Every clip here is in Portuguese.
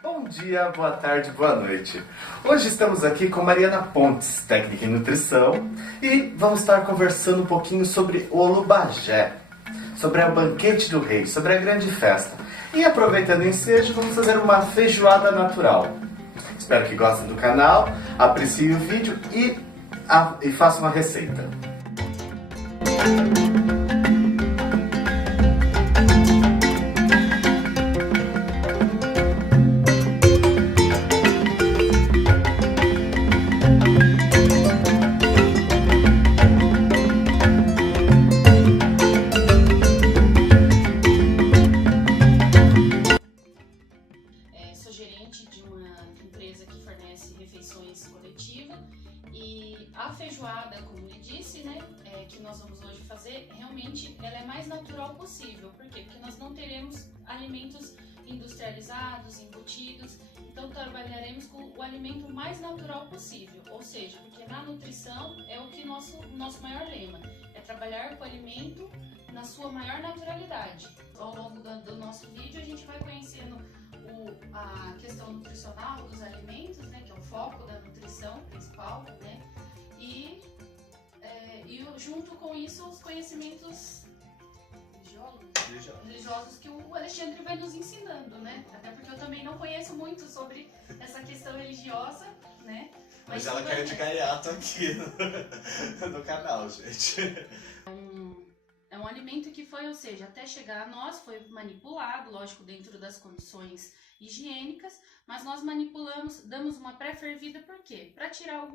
Bom dia, boa tarde, boa noite. Hoje estamos aqui com Mariana Pontes, técnica em nutrição, e vamos estar conversando um pouquinho sobre o Olubajé, sobre o banquete do rei, sobre a grande festa. E aproveitando o ensejo, vamos fazer uma feijoada natural. Espero que gostem do canal, apreciem o vídeo e façam a receita. Sou gerente de uma empresa que fornece refeições coletivas e a feijoada, como ele disse, né, que nós vamos hoje fazer, realmente ela é mais natural possível. Por quê? Porque nós não teremos alimentos industrializados, embutidos, então trabalharemos com o alimento mais natural possível, ou seja, porque na nutrição é o que nosso maior lema, é trabalhar com o alimento na sua maior naturalidade. Ao longo do nosso vídeo a gente vai conhecendo a questão nutricional dos alimentos, né, que é o foco da nutrição principal, né, e junto com isso os conhecimentos religiosos que o Alexandre vai nos ensinando, né, até porque eu também não conheço muito sobre essa questão religiosa, né. Mas ela quer de gaiato aqui no canal, gente. É um alimento que foi, ou seja, até chegar a nós foi manipulado, lógico, dentro das condições higiênicas, mas nós manipulamos, damos uma pré-fervida, por quê? Para tirar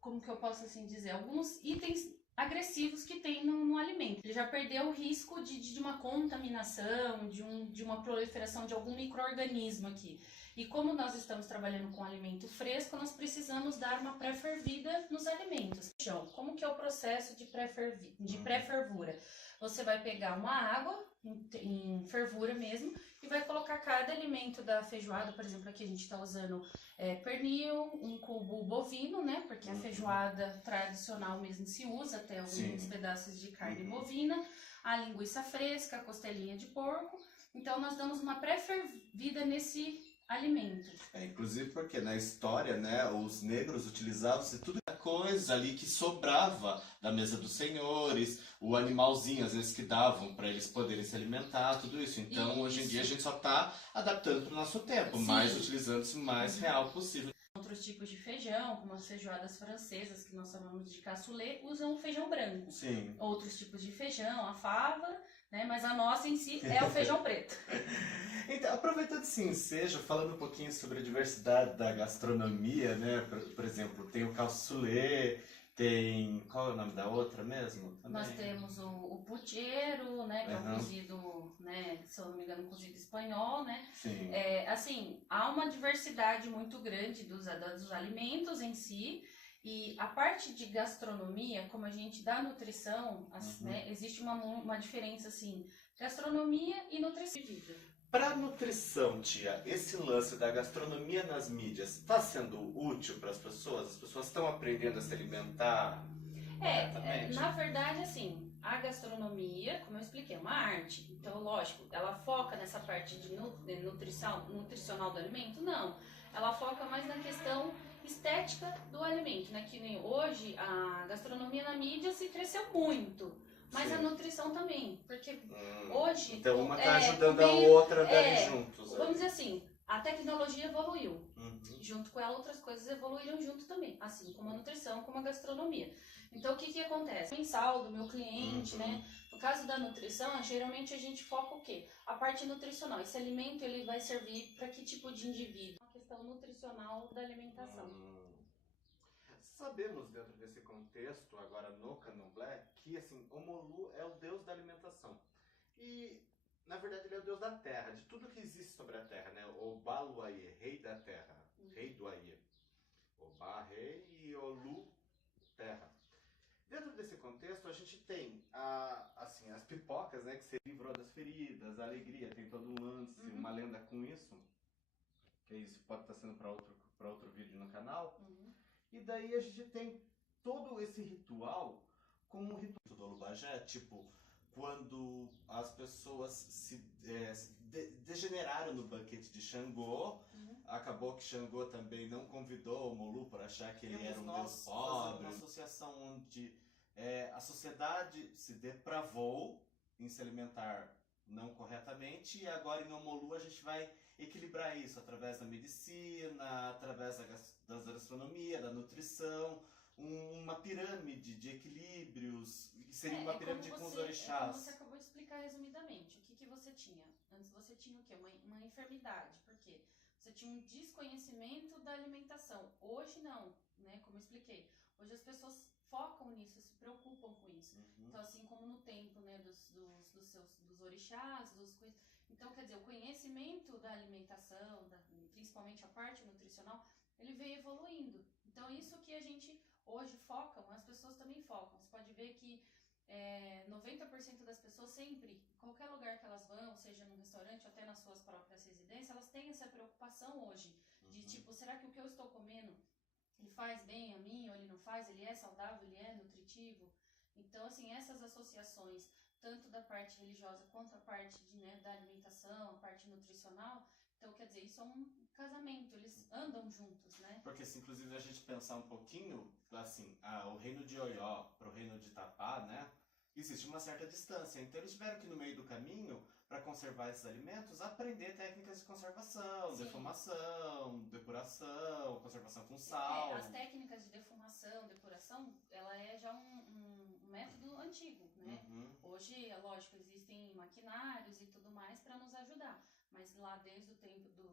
como que eu posso assim dizer, alguns itens agressivos que tem no alimento. Ele já perdeu o risco de uma contaminação, de uma proliferação de algum micro-organismo aqui. E como nós estamos trabalhando com alimento fresco, nós precisamos dar uma pré-fervida nos alimentos. Então, como que é o processo de pré-fervura? Você vai pegar uma água em fervura mesmo e vai colocar cada alimento da feijoada. Por exemplo, aqui a gente está usando pernil, um cubo bovino, né? Porque a feijoada tradicional mesmo se usa até alguns pedaços de carne bovina, a linguiça fresca, a costelinha de porco. Então, nós damos uma pré-fervida nesse alimento. Inclusive porque na história, né, os negros utilizavam-se tudo coisa ali que sobrava da mesa dos senhores, o animalzinho às vezes que davam para eles poderem se alimentar, tudo isso. Então hoje em dia a gente só está adaptando para o nosso tempo, mas utilizando-se o mais real possível. Outros tipos de feijão, como as feijoadas francesas, que nós chamamos de cassoulet, usam o feijão branco. Sim. Outros tipos de feijão, a fava, né? Mas a nossa em si é o feijão preto. Então, aproveitando esse ensejo, falando um pouquinho sobre a diversidade da gastronomia, né? Por exemplo, tem o cassoulet, tem... Qual é o nome da outra mesmo? Também. Nós temos o pucheiro, né? Que é um cozido, né? Se eu não me engano, cozido espanhol, né? Sim. Assim, há uma diversidade muito grande dos alimentos em si. E a parte de gastronomia, como a gente dá nutrição, né, existe uma diferença assim, gastronomia e nutrição de vida. Para nutrição, tia, esse lance da gastronomia nas mídias está sendo útil para as pessoas? As pessoas estão aprendendo a se alimentar corretamente? Na verdade, assim, a gastronomia, como eu expliquei, é uma arte. Então, lógico, ela foca nessa parte de nutricional do alimento? Não. Ela foca mais na questão estética do alimento, né? Que nem hoje a gastronomia na mídia se cresceu muito, mas a nutrição também, porque hoje... Então uma está ajudando a outra dali juntos. Vamos dizer assim, a tecnologia evoluiu, junto com ela outras coisas evoluíram junto também, assim como a nutrição, como a gastronomia. Então o que acontece? O mensal do meu cliente, né? No caso da nutrição, geralmente a gente foca o quê? A parte nutricional. Esse alimento ele vai servir para que tipo de indivíduo? A questão nutricional da alimentação. Sabemos dentro desse contexto, agora no Candomblé, que assim, Omolu é o deus da alimentação. E, na verdade, ele é o deus da terra, de tudo que existe sobre a terra, né? Obá Luaie, rei da terra, rei do Aie. Obá, rei, e Olu, terra. Dentro desse contexto, a gente tem assim, as pipocas, né, que se livrou das feridas, a alegria, tem todo um lance, uma lenda com isso, que isso pode estar sendo para outro vídeo no canal. E daí a gente tem todo esse ritual como um ritual do Olubajé, tipo, quando as pessoas se degeneraram no banquete de Xangô. Acabou que Xangô também não convidou o Molu por achar que ele era um deus pobre. Uma associação onde a sociedade se depravou em se alimentar não corretamente, e agora em Omolu a gente vai equilibrar isso através da medicina, através da gastronomia, da nutrição, uma pirâmide de equilíbrios, que seria uma pirâmide com os orixás. Como você acabou de explicar resumidamente, o que você tinha? Antes você tinha o quê? Uma enfermidade, por quê? Você tinha um desconhecimento da alimentação. Hoje não, né? Como eu expliquei. Hoje as pessoas focam nisso, se preocupam com isso. Então, assim como no tempo, né, dos orixás, então, quer dizer, o conhecimento da alimentação, principalmente a parte nutricional, ele veio evoluindo. Então, isso que a gente hoje foca, as pessoas também focam. Você pode ver que 90% das pessoas sempre, em qualquer lugar que elas vão, seja num restaurante ou até nas suas próprias residências, elas têm essa preocupação hoje, de tipo, será que o que eu estou comendo, ele faz bem a mim ou ele não faz, ele é saudável, ele é nutritivo? Então, assim, essas associações, tanto da parte religiosa quanto a parte da alimentação, a parte nutricional, então, quer dizer, isso é um casamento, eles andam juntos, né? Porque se inclusive a gente pensar um pouquinho, assim, o reino de Oió para o reino de Tapá, né? Existe uma certa distância, então eles tiveram que no meio do caminho, para conservar esses alimentos, aprender técnicas de conservação, Sim. defumação, depuração, conservação com sal. As técnicas de defumação, depuração, ela é já um método antigo, né? Hoje, é lógico, existem maquinários e tudo mais para nos ajudar, mas lá desde o tempo dos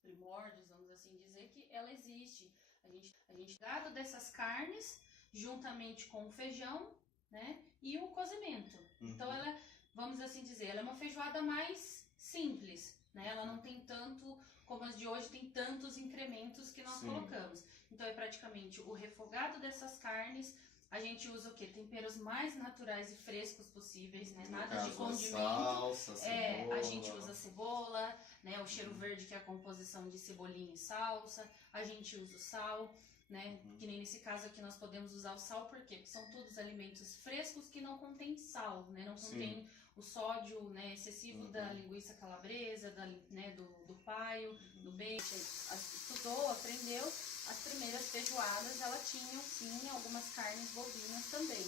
primórdios, vamos assim dizer, que ela existe. A gente gado dessas carnes, juntamente com o feijão, né, e o cozimento. Então ela, vamos assim dizer, ela é uma feijoada mais simples, né? Ela não tem tanto, como as de hoje, tem tantos incrementos que nós colocamos. Então é praticamente o refogado dessas carnes. A gente usa o quê? Temperos mais naturais e frescos possíveis, né? Nada de condimento. Salsa, cebola. A gente usa cebola, né? O cheiro verde, que é a composição de cebolinha e salsa. A gente usa o sal, né? Que nem nesse caso aqui nós podemos usar o sal, por quê? Porque são todos alimentos frescos que não contêm sal, né? Não contém o sódio, né, excessivo da linguiça calabresa, do paio, do bacon. Estudou, aprendeu. As primeiras feijoadas, elas tinham sim algumas carnes bovinas também.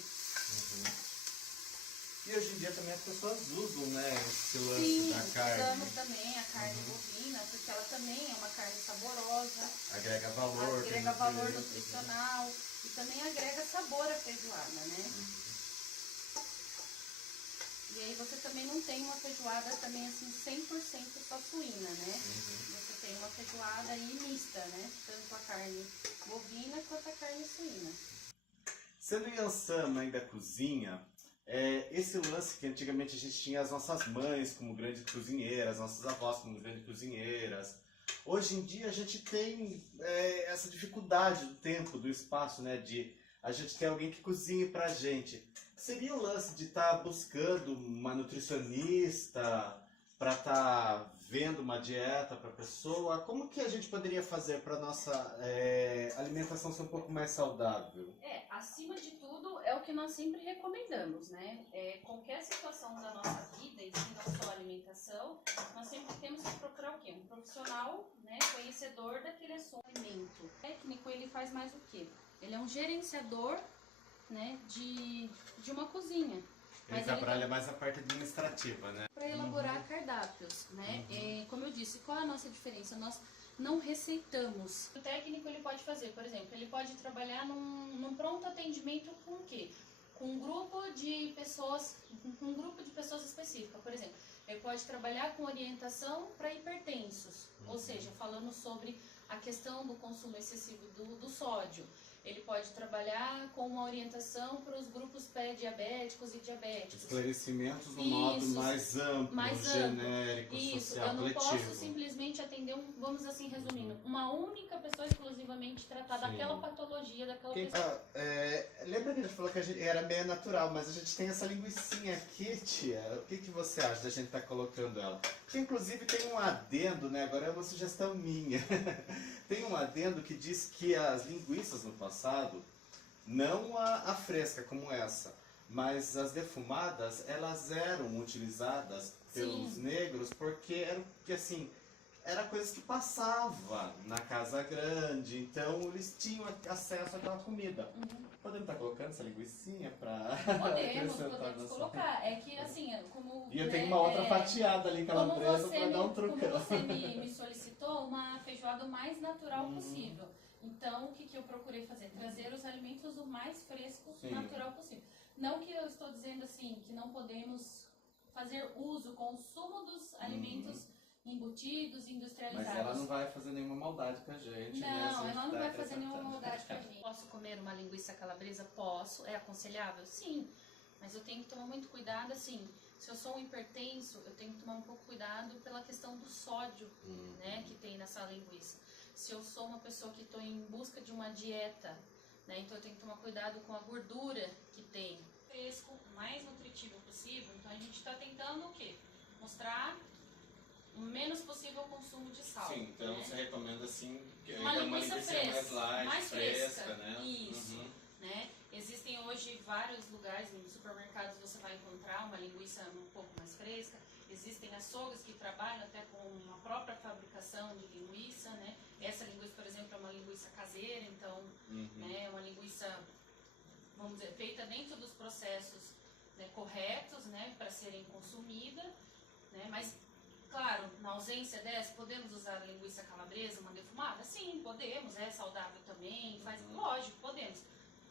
E hoje em dia também as pessoas usam, né, esse lance da carne. Usamos também a carne bovina, porque ela também é uma carne saborosa. Agrega valor. Agrega valor nutricional e também agrega sabor à feijoada, né? E aí você também não tem uma feijoada também assim 100% só suína, né? Você tem uma feijoada aí mista, né? Tanto a carne bovina quanto a carne suína. Sendo Iansama ainda cozinha, esse lance que antigamente a gente tinha as nossas mães como grandes cozinheiras, as nossas avós como grandes cozinheiras. Hoje em dia a gente tem essa dificuldade do tempo, do espaço, né? De a gente ter alguém que cozinhe pra gente. Seria o lance de estar buscando uma nutricionista para estar vendo uma dieta para a pessoa? Como que a gente poderia fazer para nossa alimentação ser um pouco mais saudável? Acima de tudo, é o que nós sempre recomendamos, né? Qualquer situação da nossa vida, e não só a alimentação, nós sempre temos que procurar o quê? Um profissional, né, conhecedor daquele assunto. O técnico, ele faz mais o quê? Ele é um gerenciador, né, de uma cozinha. Ele trabalha mais a parte administrativa, né? Para elaborar cardápios, né? Como eu disse, qual é a nossa diferença? Nós não receitamos. O técnico, ele pode fazer, por exemplo, ele pode trabalhar num pronto atendimento com o quê? Com um grupo de pessoas específicas, por exemplo. Ele pode trabalhar com orientação para hipertensos, ou seja, falando sobre a questão do consumo excessivo do sódio. Ele pode trabalhar com uma orientação para os grupos pré-diabéticos e diabéticos. Esclarecimentos no modo mais amplo, genérico, social, eu não coletivo. posso simplesmente atender, vamos assim, resumindo, uma única pessoa exclusivamente tratar daquela patologia, daquela pessoa. Lembra que a gente falou que a gente era meio natural, mas a gente tem essa linguicinha aqui, tia. O que você acha da gente estar colocando ela? Que inclusive tem um adendo, né? Agora é uma sugestão minha. Tem um adendo que diz que as linguiças no passado, não a fresca como essa, Mas as defumadas, elas eram utilizadas pelos Sim. negros porque assim, era coisas que passava na casa grande, então eles tinham acesso àquela comida. Podemos estar colocando essa linguicinha para Podemos colocar. É que assim, como. E eu né, tenho uma outra fatiada ali calabresa para dar um Como trucão. você me solicitou, uma feijoada o mais natural possível. Então, o que eu procurei fazer? Trazer os alimentos o mais fresco, Sim. natural possível. Não que eu estou dizendo assim, que não podemos fazer uso, consumo dos alimentos embutidos, industrializados. Mas ela não vai fazer nenhuma maldade com a gente, né? Não, Se a gente ela não tá vai fazer acrescentando. nenhuma maldade com a gente. Posso comer uma linguiça calabresa? Posso. É aconselhável? Sim. Mas eu tenho que tomar muito cuidado, assim, se eu sou um hipertenso, eu tenho que tomar um pouco cuidado pela questão do sódio, né, que tem nessa linguiça. Se eu sou uma pessoa que estou em busca de uma dieta, né, então eu tenho que tomar cuidado com a gordura que tem. Fresco, o mais nutritivo possível, então a gente está tentando o quê? Mostrar o menos possível o consumo de sal. Sim, então né? você recomenda assim que Uma linguiça fresca, mais light, mais fresca, né? Isso, né? Existem hoje vários lugares, em supermercados você vai encontrar uma linguiça um pouco mais fresca. Existem açougues que trabalham até com uma própria fabricação de linguiça, né? Essa linguiça, por exemplo, é uma linguiça caseira, então né, é uma linguiça, vamos dizer, feita dentro dos processos, né, corretos, né, para serem consumida, né? Mas claro, na ausência dessa, podemos usar a linguiça calabresa, uma defumada? Sim, podemos, é saudável também, faz, lógico, podemos.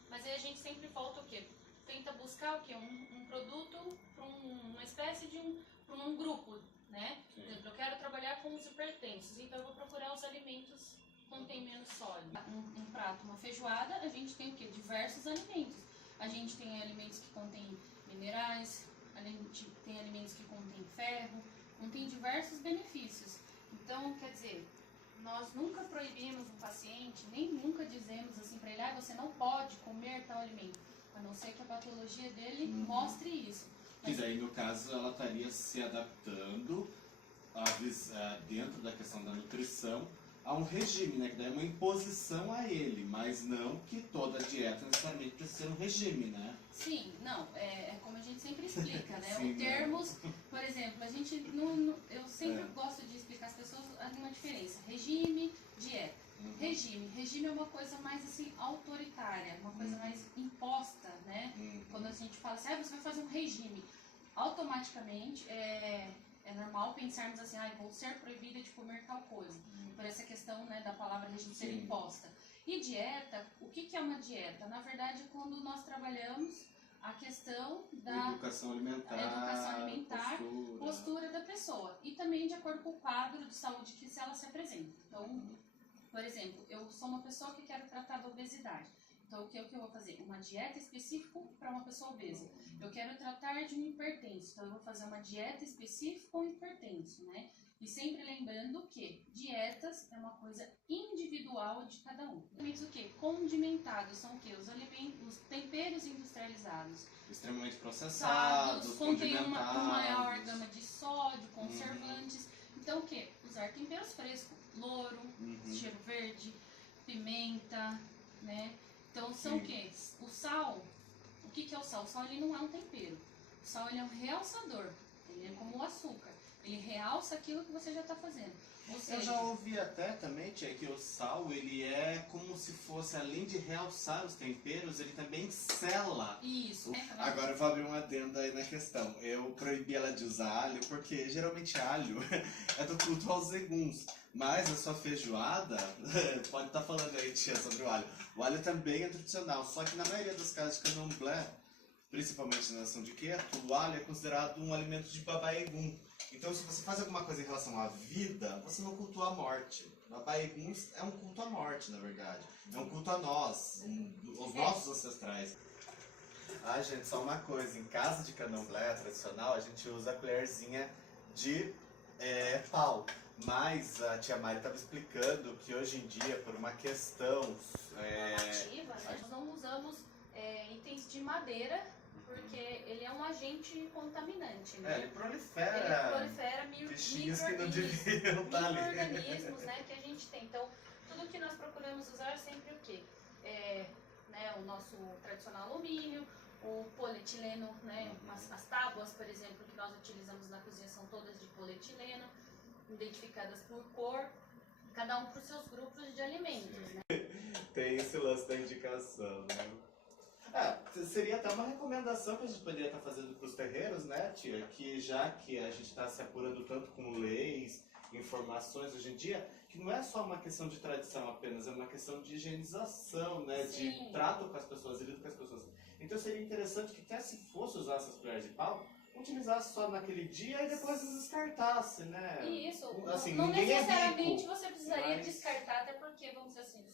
Mas aí a gente sempre volta o quê? Tenta buscar o quê? Um produto para uma espécie de um grupo, né? Por exemplo, eu quero trabalhar com os hipertensos, então eu vou procurar os alimentos que contêm menos sódio. Um prato, uma feijoada, a gente tem o quê? Diversos alimentos. A gente tem alimentos que contêm minerais, a gente tem alimentos que contêm ferro, tem diversos benefícios. Então, quer dizer, nós nunca proibimos um paciente, nem nunca dizemos assim para ele, você não pode comer tal alimento, a não ser que a patologia dele mostre isso. Que daí, no caso, ela estaria se adaptando dentro da questão da nutrição a um regime, né? Que daí é uma imposição a ele, mas não que toda dieta necessariamente precisa ser um regime, né? Sim, não, é como a gente sempre explica, né? Sim, Os termos, por exemplo, a gente eu sempre gosto de explicar às pessoas uma diferença, regime, dieta. Regime é uma coisa mais assim autoritária, uma coisa mais imposta, né? Quando a gente fala assim, você vai fazer um regime, automaticamente é normal pensarmos assim, vou ser proibida de comer tal coisa, por essa questão, né, da palavra regime ser imposta. E dieta, o que é uma dieta? Na verdade, é quando nós trabalhamos a questão da educação alimentar, postura da pessoa e também de acordo com o quadro de saúde que ela se apresenta. Então, por exemplo, eu sou uma pessoa que quero tratar da obesidade. Então, o que eu vou fazer? Uma dieta específica para uma pessoa obesa. Eu quero tratar de um hipertenso, então eu vou fazer uma dieta específica para um hipertenso, né? E sempre lembrando que dietas é uma coisa individual de cada um. Alimentos o quê? Condimentados são o quê? Os alimentos, os temperos industrializados. Extremamente processados, contém uma maior gama de sódio, conservantes. Então o quê? Usar temperos frescos, louro, cheiro verde, pimenta, né? Então são o quê? O sal. O que é o sal? O sal ele não é um tempero. O sal ele é um realçador. Ele é como o açúcar. Ele realça aquilo que você já está fazendo. Ou seja, eu já ouvi até também, Tia, que o sal, ele é como se fosse, além de realçar os temperos, ele também sela. Isso. Agora eu vou abrir um adendo aí na questão. Eu proibi ela de usar alho, porque geralmente alho é do culto aos legumes. Mas a sua feijoada, pode estar falando aí, Tia, sobre o alho. O alho também é nutricional, só que na maioria dos casos de candomblé, principalmente na nação de Queto, o alho é considerado um alimento de babaiegum. Então, se você faz alguma coisa em relação à vida, você não cultua a morte. Babaiegum é um culto à morte, na verdade. É um culto a nós, aos nossos ancestrais. Gente, só uma coisa. Em casa de candomblé tradicional, a gente usa a colherzinha de pau. Mas a tia Mari estava explicando que hoje em dia, por uma questão... normativa, né? Nós não usamos itens de madeira, porque ele é um agente contaminante, né? Ele prolifera bichinhos que não deviam estar ali. Micro-organismos, né, que a gente tem. Então, tudo que nós procuramos usar é sempre o quê? O nosso tradicional alumínio, o polietileno, né? As tábuas, por exemplo, que nós utilizamos na cozinha são todas de polietileno, identificadas por cor, cada um para os seus grupos de alimentos, né? Tem esse lance da indicação, né? Seria até uma recomendação que a gente poderia estar fazendo para os terreiros, né, tia? Que já que a gente está se apurando tanto com leis, informações hoje em dia, que não é só uma questão de tradição apenas, é uma questão de higienização, né? Sim. De trato com as pessoas, de lido com as pessoas. Então seria interessante que até se fosse usar essas colheres de pau, utilizasse só naquele dia e depois descartasse, né? E isso, Assim, não ninguém é necessariamente rico, você precisaria mas- descartar, até porque, vamos dizer assim,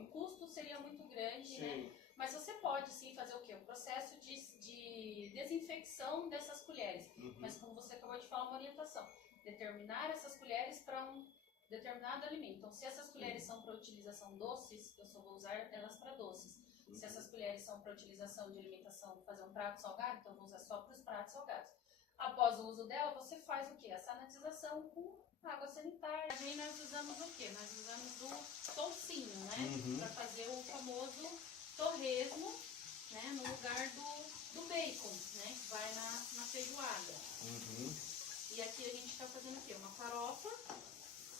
o custo seria muito grande, né? Sim. Mas você pode sim fazer o quê? O processo de desinfecção dessas colheres. Mas como você acabou de falar, uma orientação. Determinar essas colheres para um determinado alimento. Então, se essas colheres são para utilização doces, eu só vou usar elas para doces. Se essas colheres são para utilização de alimentação, fazer um prato salgado, então eu vou usar só para os pratos salgados. Após o uso dela, você faz o quê? A sanitização com água sanitária. Aí nós usamos o quê? Nós usamos o toucinho, né? Para fazer o famoso torresmo, né? No lugar do bacon, né? Que vai na feijoada. E aqui a gente está fazendo o quê? Uma farofa,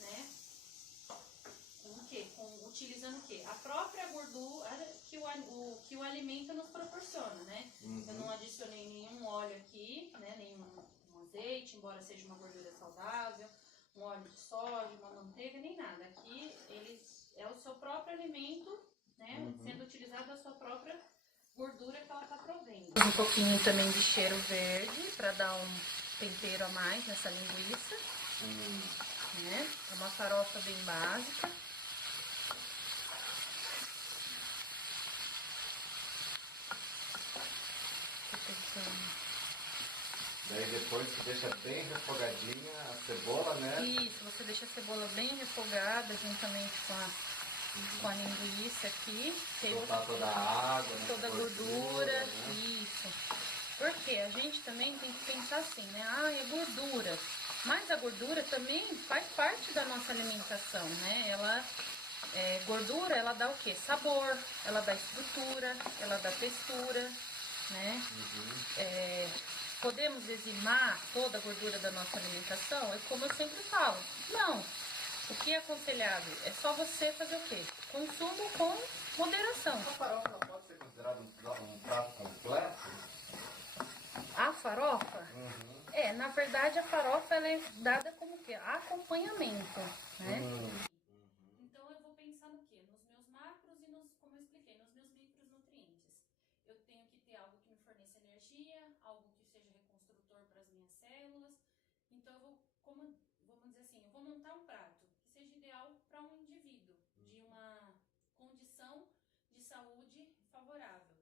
né? Com o quê? Utilizando o quê? A própria gordura que o alimento nos proporciona, né? Eu não adicionei nenhum óleo aqui, né? Nenhum azeite, embora seja uma gordura saudável, um óleo de soja, uma manteiga, nem nada. Aqui ele é o seu próprio alimento, né? Sendo utilizado a sua própria gordura que ela está provendo. Um pouquinho também de cheiro verde para dar um tempero a mais nessa linguiça. Né? É uma farofa bem básica. Daí depois você deixa bem refogadinha a cebola, né? Isso, você deixa a cebola bem refogada juntamente com a linguiça aqui. Soltar toda a água, né? Toda a gordura, né? Isso. Porque a gente também tem que pensar assim, né? É gordura. Mas a gordura também faz parte da nossa alimentação, né? Gordura, ela dá o quê? Sabor, ela dá estrutura, ela dá textura, né? Podemos eximar toda a gordura da nossa alimentação? É como eu sempre falo, não. O que é aconselhado? É só você fazer o quê? Consumo com moderação. A farofa ela pode ser considerada um prato completo? A farofa? Na verdade a farofa ela é dada como o quê? Acompanhamento, né? Então eu vou pensar no quê? Nos meus macros e como eu expliquei, nos meus micronutrientes. Eu tenho que ter algo que me forneça energia, algo que seja reconstrutor para as minhas células. Então vamos dizer assim, eu vou montar um prato que seja ideal para um indivíduo de uma condição de saúde favorável.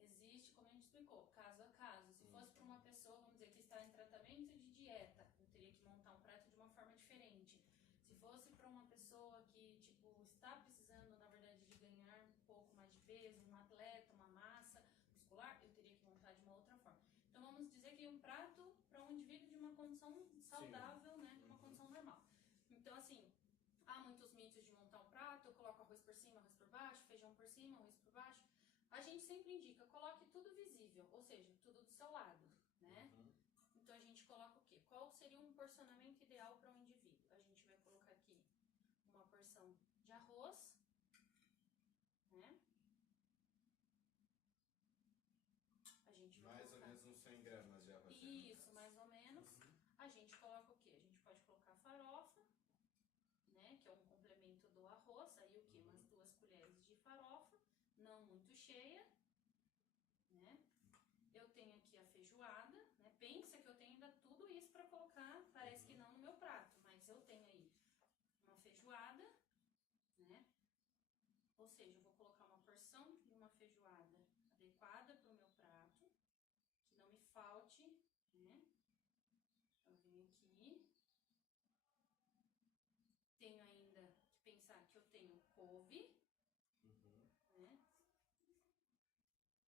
Existe, como a gente explicou, caso a caso. Se fosse para uma pessoa, vamos dizer, que está em tratamento de dieta, eu teria que montar um prato de uma forma diferente. Se fosse para uma pessoa que, está precisando, na verdade, de ganhar um pouco mais de peso, um atleta, uma massa muscular, eu teria que montar de uma outra forma. Então, vamos dizer que um prato para um indivíduo de uma condição saudável, né, uma condição normal. Então, assim, há muitos mitos de montar um prato, eu coloco arroz por cima, arroz por baixo, feijão por cima, arroz por baixo. A gente sempre indica, coloque tudo visível, ou seja, tudo do seu lado, né? Então a gente coloca o quê? Qual seria um porcionamento ideal para um indivíduo? A gente vai colocar aqui uma porção de arroz, né? A gente vai Mais ou menos uns 100 gramas de arroz. Isso, mais ou menos. A gente coloca o quê? A gente pode colocar farofa, né? Que é um complemento do arroz. Aí o quê? Umas 2 colheres de farofa, não muito cheia, né? Eu tenho aqui a feijoada, né? Pensa que eu tenho ainda tudo isso para colocar, parece que não no meu prato, mas eu tenho aí uma feijoada, né? Ou seja, eu vou colocar uma porção de uma feijoada adequada para o meu prato, que não me falte, né? Eu venho aqui. Tenho ainda que pensar que eu tenho couve, né?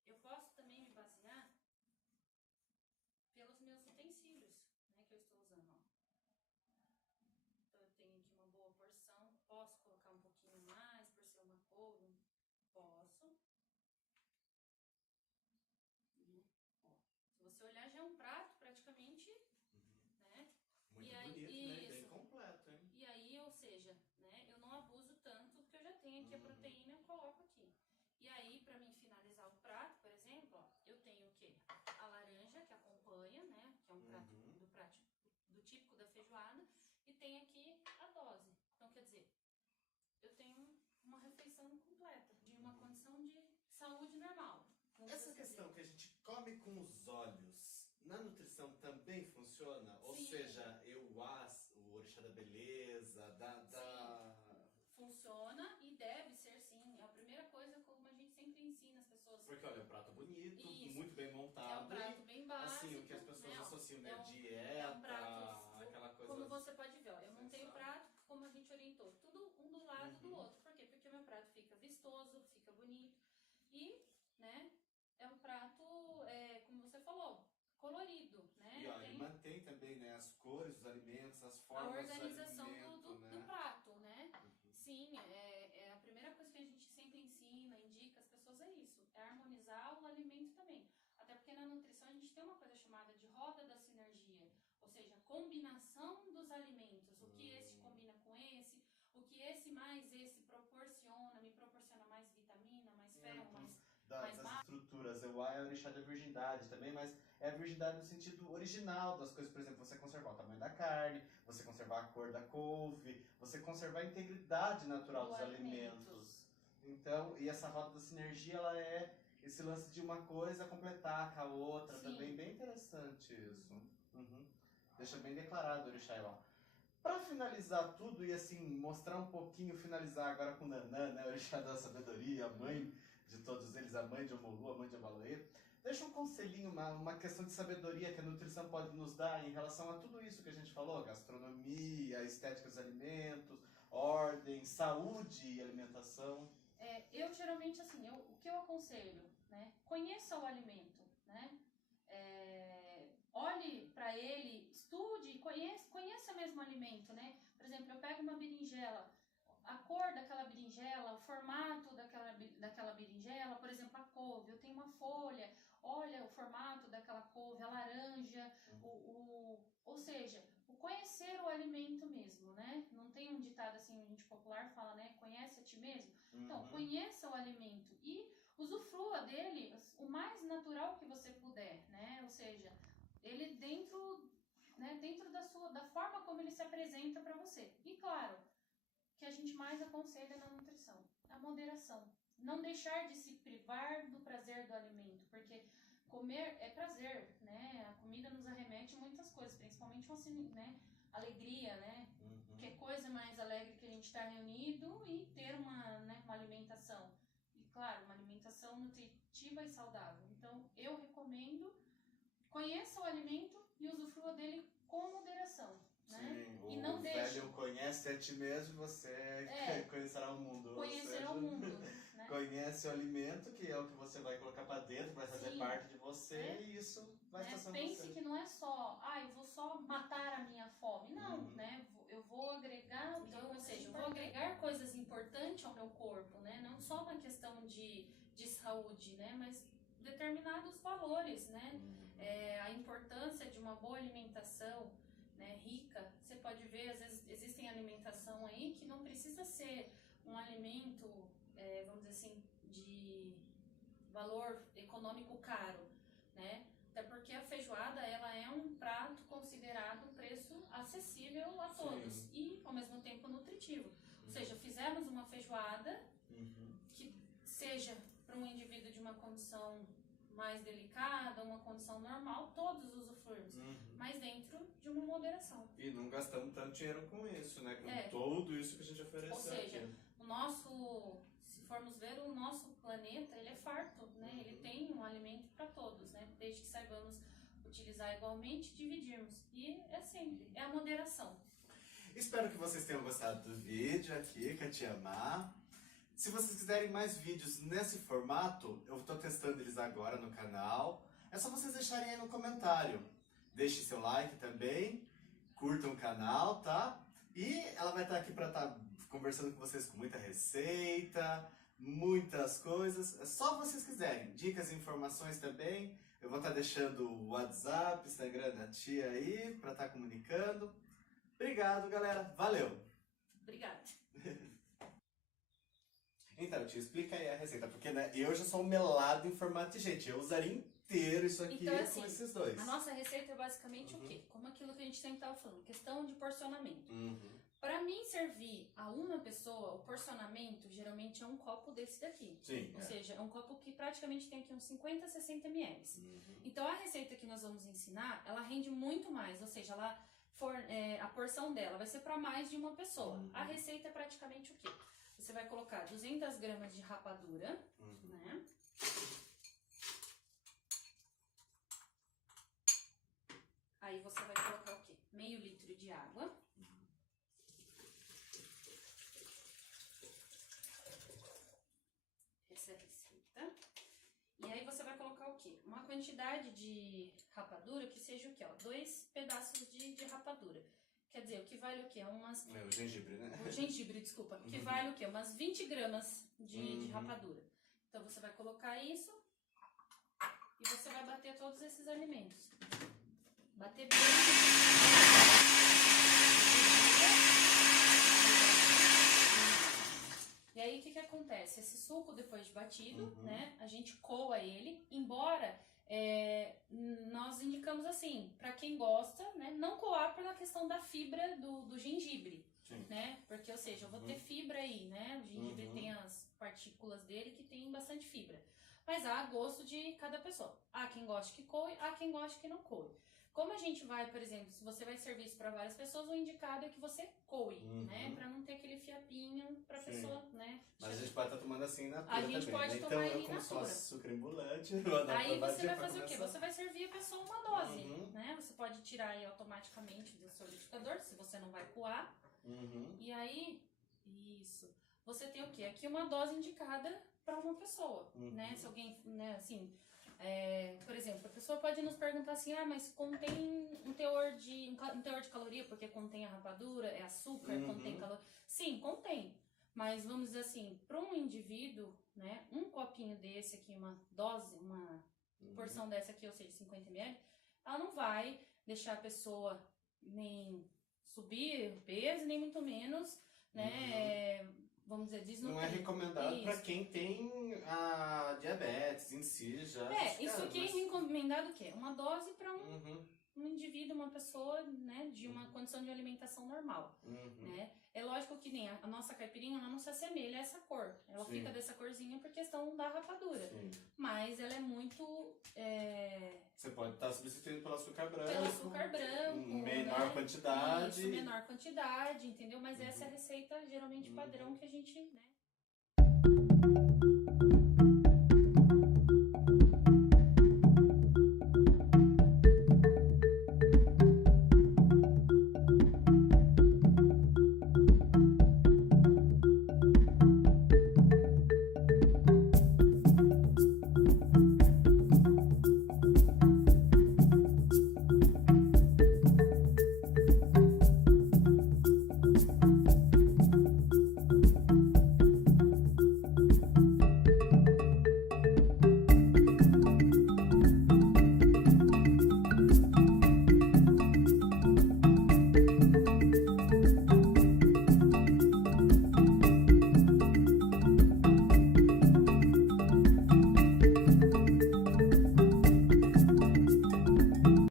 Eu posso também me basear pelos meus utensílios, né, que eu estou usando, ó. Então eu tenho aqui uma boa porção, posso colocar um pouquinho mais por ser uma couve? Posso. uma refeição completa, de uma condição de saúde normal. Essa questão que a gente come com os olhos, na nutrição também funciona? Ou Sim. seja, o orixá da beleza, Funciona e deve ser sim. É a primeira coisa como a gente sempre ensina as pessoas. Porque olha, é um prato bonito, Isso. muito bem É montado. um prato bem básico. Assim, o que as pessoas né? associam, né? É um Dieta, prato, aquela coisa. como você pode ver, ó, eu montei o Exato. prato como a gente orientou, tudo um do lado do outro. Por quê? Porque o meu prato fica vistoso, fica bonito e, né, é um prato, como você falou, colorido, né? E olha, mantém também, né, as cores dos alimentos, as a formas organização do alimento, né? do prato, né? Sim, é a primeira coisa que a gente sempre ensina, indica as pessoas é isso, é harmonizar o alimento também. Até porque na nutrição a gente tem uma coisa chamada de roda da sinergia, ou seja, a combinação dos alimentos, o que esse combina com esse, o que esse mais esse me proporciona mais vitamina, mais ferro, mais Das magro. estruturas. O A é o orixá da virgindade também, mas é a virgindade no sentido original das coisas. Por exemplo, você conservar o tamanho da carne, você conservar a cor da couve, você conservar a integridade natural dos alimentos. Então, e essa roda da sinergia, ela é esse lance de uma coisa completar com a outra. Sim. Também bem interessante isso. Deixa bem declarado o orixá lá. Para finalizar tudo e assim, mostrar um pouquinho, finalizar agora com Nanã, né, o orixá da sabedoria, a mãe de todos eles, a mãe de Omolu, a mãe de Obaloê, deixa um conselhinho, uma questão de sabedoria que a nutrição pode nos dar em relação a tudo isso que a gente falou, gastronomia, estética dos alimentos, ordem, saúde e alimentação. Eu geralmente, assim, o que eu aconselho, né? Conheça o alimento, né? Olhe para ele, estude, conheça mesmo o alimento, né? Por exemplo, eu pego uma berinjela, a cor daquela berinjela, o formato daquela berinjela, por exemplo, a couve, eu tenho uma folha, olha o formato daquela couve, a laranja, ou seja, o conhecer o alimento mesmo, né? Não tem um ditado assim, a gente popular fala, né? Conhece a ti mesmo? Então, conheça o alimento e usufrua dele o mais natural que você puder, né? Ou seja, ele dentro da forma como ele se apresenta para você. E claro, o que a gente mais aconselha na nutrição, a moderação. Não deixar de se privar do prazer do alimento, porque comer é prazer, né? A comida nos arremete muitas coisas, principalmente né? Alegria, né? Que coisa mais alegre que a gente estar reunido e ter uma alimentação. E claro, uma alimentação nutritiva e saudável. Então, eu recomendo, conheça o alimento e usufrua dele com moderação. Né? Sim, e não deixe. Velho, conhece a ti mesmo, você conhecerá o mundo. Conhecerá o mundo. Né? Conhece o alimento, que é o que você vai colocar para dentro, vai fazer parte de você, e isso vai estar sendo Pense você. que não é só, eu vou só matar a minha fome. Não, né? Eu vou agregar, ou seja, eu vou agregar coisas importantes ao meu corpo, né? Não só uma questão de saúde, né? Mas determinados valores, né? A importância de uma boa alimentação, né, rica. Você pode ver, às vezes existem alimentação aí que não precisa ser um alimento, vamos dizer assim, de valor econômico caro, né? Até porque a feijoada, ela é um prato considerado um preço acessível a todos e, ao mesmo tempo, nutritivo. Ou seja, fizemos uma feijoada que seja para um indivíduo de uma condição mais delicada, uma condição normal, todos usufruímos, mas dentro de uma moderação. E não gastamos tanto dinheiro com isso, né? Com tudo isso que a gente ofereceu. Ou seja, aqui. o nosso, se formos ver, o nosso planeta, ele é farto, né? Ele tem um alimento para todos, né? Desde que saibamos utilizar igualmente e dividirmos. E é sempre, é a moderação. Espero que vocês tenham gostado do vídeo aqui, com a Tia Má. Se vocês quiserem mais vídeos nesse formato, eu estou testando eles agora no canal. É só vocês deixarem aí no comentário. Deixe seu like também, curtam o canal, tá? E ela vai estar aqui para estar conversando com vocês com muita receita, muitas coisas. É só vocês quiserem. Dicas e informações também. Eu vou estar deixando o WhatsApp, Instagram da tia aí, para estar comunicando. Obrigado, galera. Valeu! Obrigada. Então, tia, explica aí a receita, porque né, eu já sou melado em formato de gente, eu usaria inteiro isso aqui Então, com assim, esses dois. a nossa receita é basicamente o quê? Como aquilo que a gente sempre estava falando, questão de porcionamento. Uhum. Para mim servir a uma pessoa, o porcionamento geralmente é um copo desse daqui. Sim. Ou seja, é um copo que praticamente tem aqui uns 50, 60 ml. Então a receita que nós vamos ensinar, ela rende muito mais, ou seja, a porção dela vai ser para mais de uma pessoa. A receita é praticamente o quê? Você vai colocar 200 gramas de rapadura, né? Aí você vai colocar o quê? Meio litro de água. Essa é a receita. E aí você vai colocar o quê? Uma quantidade de rapadura que seja o quê? Ó, 2 pedaços de rapadura. Quer dizer, o que vale o quê? O gengibre, né? O gengibre, desculpa. O que vale o quê? Umas 20 gramas de rapadura. Então você vai colocar isso e você vai bater todos esses alimentos. Bater bem. E aí o que acontece? Esse suco depois de batido, né? A gente coa ele, embora nós indicamos assim, para quem gosta, né? Não coar pela questão da fibra do gengibre. Sim. Né? Porque, ou seja, eu vou ter fibra aí, né? O gengibre tem as partículas dele que tem bastante fibra. Mas há gosto de cada pessoa. Há quem goste que coe, há quem goste que não coe. Como a gente vai, por exemplo, se você vai servir isso para várias pessoas, o indicado é que você coe, né? Para não ter aquele fiapinho para a pessoa, né? Mas a gente pode estar tomando assim na natura A gente também, pode né? tomar Então ele eu como sou natura. açúcar embolante, Aí você vai fazer o quê? Você vai servir a pessoa uma dose, né? Você pode tirar aí automaticamente do seu liquidificador, se você não vai coar. E aí, isso. Você tem o quê? Aqui uma dose indicada para uma pessoa, né? Se alguém, né, assim... por exemplo, a pessoa pode nos perguntar assim, mas contém um teor de caloria, porque contém a rapadura, é açúcar, contém caloria. Sim, contém. Mas vamos dizer assim, para um indivíduo, né, um copinho desse aqui, uma dose, uma porção dessa aqui, ou seja, 50 ml, ela não vai deixar a pessoa nem subir o peso, nem muito menos, né, vamos dizer, desnutrir. Não é recomendado para quem tem a diabetes em si, já. Isso aqui é recomendado o quê? Uma dose para um indivíduo, uma pessoa, né, de uma condição de alimentação normal, né? É lógico que nem a nossa caipirinha, ela não se assemelha a essa cor. Ela fica dessa corzinha por questão da rapadura. Mas ela é muito... Você pode estar substituindo pelo açúcar branco. Pelo açúcar branco. Menor, né? Quantidade. Isso, menor quantidade, entendeu? Mas essa é a receita geralmente padrão que a gente, né?